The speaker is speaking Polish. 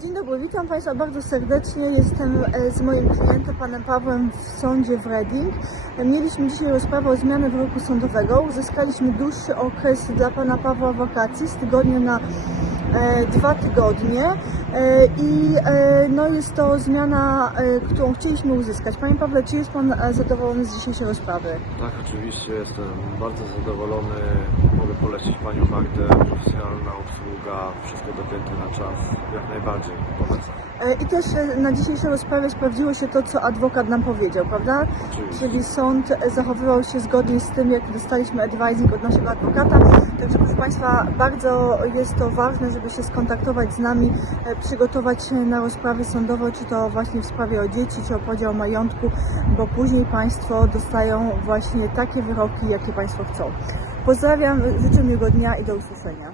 Dzień dobry, witam Państwa bardzo serdecznie. Jestem e, z moim klientem, panem Pawłem, w sądzie w Reading. Mieliśmy dzisiaj rozprawę o zmianę wyroku sądowego. Uzyskaliśmy dłuższy okres dla pana Pawła wakacji z tygodnia na e, dwa tygodnie e, i no jest to zmiana, którą chcieliśmy uzyskać. Panie Pawle, czy jest Pan zadowolony z dzisiejszej rozprawy? Tak, oczywiście jestem bardzo zadowolony. Polecić Panią Magdę, profesjonalna obsługa, wszystko dopięte na czas, jak najbardziej polecam. E, I też e, na dzisiejszej rozprawie sprawdziło się to, co adwokat nam powiedział, prawda? Oczywiście. Czyli sąd e, zachowywał się zgodnie z tym, jak dostaliśmy advising od naszego adwokata. Także proszę Państwa, bardzo jest to ważne, żeby się skontaktować z nami, przygotować się na rozprawy sądowe, czy to właśnie w sprawie o dzieci, czy o podział majątku, bo później Państwo dostają właśnie takie wyroki, jakie Państwo chcą. Pozdrawiam, życzę miłego dnia i do usłyszenia.